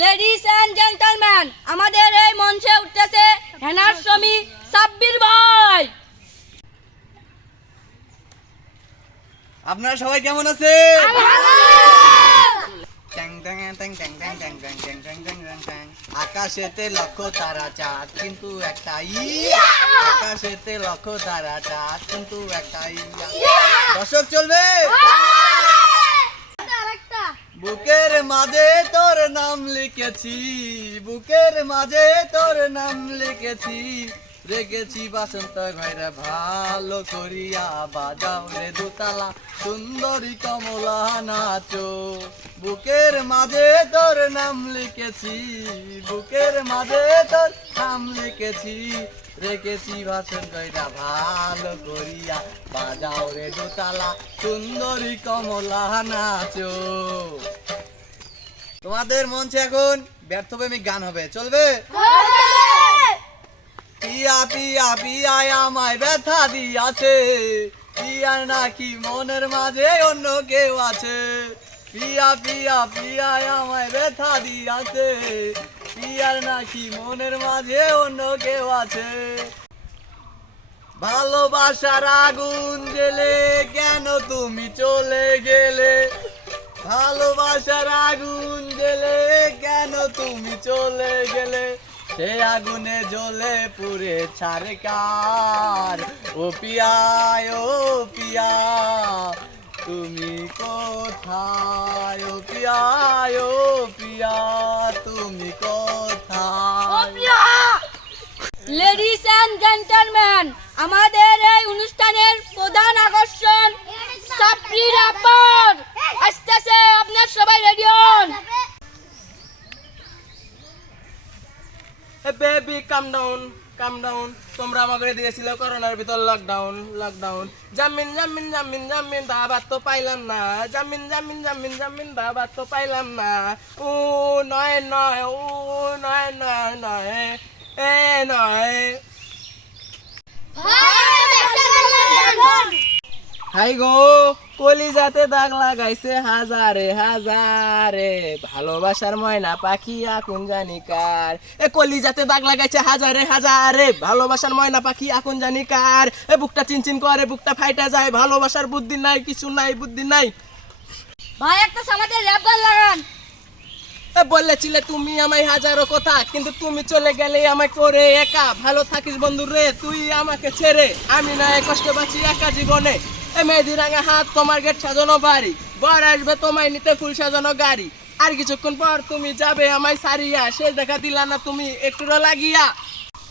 Ladies and gentleman আমাদের এই মঞ্চে উঠতেছে হেনার স্বামী সাব্বির ভাই আপনারা সবাই কেমন আছেন আকাশেতে লক্ষ তারা চাঁদ কিন্তু একটা ইয়া আকাশেতে লক্ষ তারা চাঁদ কিন্তু একটা ইয়া চলবে মাঝে তোর নাম লিখেছি, বুকের মাঝে তোর নাম লিখেছি। রেখেছি বাসন্ত ঘরে ভালো করিয়া বাজাও রে দোতলা। সুন্দরী কমলা নাচো, বুকের মাঝে তোর নাম লিখেছি, বুকের মাঝে তোর নাম লিখেছি। রেখেছি বাসন কইরা ভালো করিয়া বাজাও রে দোতলা। সুন্দরী কমলা নাচো। তোমাদের মঞ্চে এখন ব্যর্থ প্রেমিক গান হবে। চলবে? পিয়া পিয়া, পিয়ায় আমায় ব্যথা দিয়াছে। পিয়ার নাকি মনের মাঝে অন্য কেউ আছে। পিয়া পিয়া, পিয়ায় আমায় ব্যথা দিয়াছে। পিয়ার নাকি মনের মাঝে অন্য কেউ আছে। ভালোবাসার আগুন জেলে কেন তুমি চলে গেলে? ভালোবাসার আগুন জেলে কেন তুমি চলে গেলে? সে আগুনে জ্বলে পুড়ে ছাড়কার ও পিয়ায় ও পিয়া, তুমি কোথায়? ও পিয়ায় ও পিয়া, তুমি কোথায়? লেডিস এন্ড জেন্টলম্যান আমাদের এই অনুষ্ঠানের প্রধান আকর্ষণ সাব্বির আব্বার আসতেছে আপনার সবাই রেডি হন baby come down come down তোমরা আমাকে দিয়েছিল করোনার ভিতর লকডাউন লকডাউন জামিন জামিন জামিন জামিন দাবার তো পাইলাম না। জামিন জামিন জামিন জামিন দাবার তো পাইলাম না। ও, নয় নয়, ও, নয় নয় নয়, এ, নয়। হাই গো কলিজাতে দাগ লাগাইছে হাজারে হাজারে। ভালোবাসার ময়না পাখি আকুন জানি কার? এ কলিজাতে দাগ লাগাইছে হাজারে হাজারে। ভালোবাসার ময়না পাখি আকুন জানি কার? এ বুকটা চিনচিন করে বুকটা ফাইটা যায়। ভালোবাসার বুদ্ধি নাই কিছু নাই বুদ্ধি নাই। ভাই একটা আমাদের র্যাপ গান লাগান। এ বলেছিলে তুমি আমায় হাজারো কথা কিন্তু তুমি চলে গেলে আমায় করে একা। ভালো থাকিস বন্ধু রে তুই আমাকে ছেড়ে। আমি না কষ্ট বাঁচি একা জীবনে। মেহেদি হাত তোমার গেট সাজানো বাড়ি। বর আসবে তোমায় নিতে ফুল সাজানো গাড়ি। আর কিছুক্ষণ পর তুমি যাবে আমায় সারিয়া। সে দেখা দিলা না তুমি একটু লাগিয়া।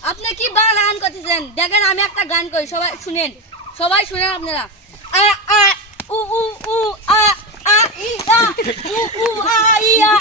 আপনি কি গান করতেছেন? দেখেন আমি একটা গান করি, সবাই শুনেন। সবাই শুনেন আপনারা। আ আ, উ উ উ, আ আ, ই, আ, উ উ, আ, ই, আ।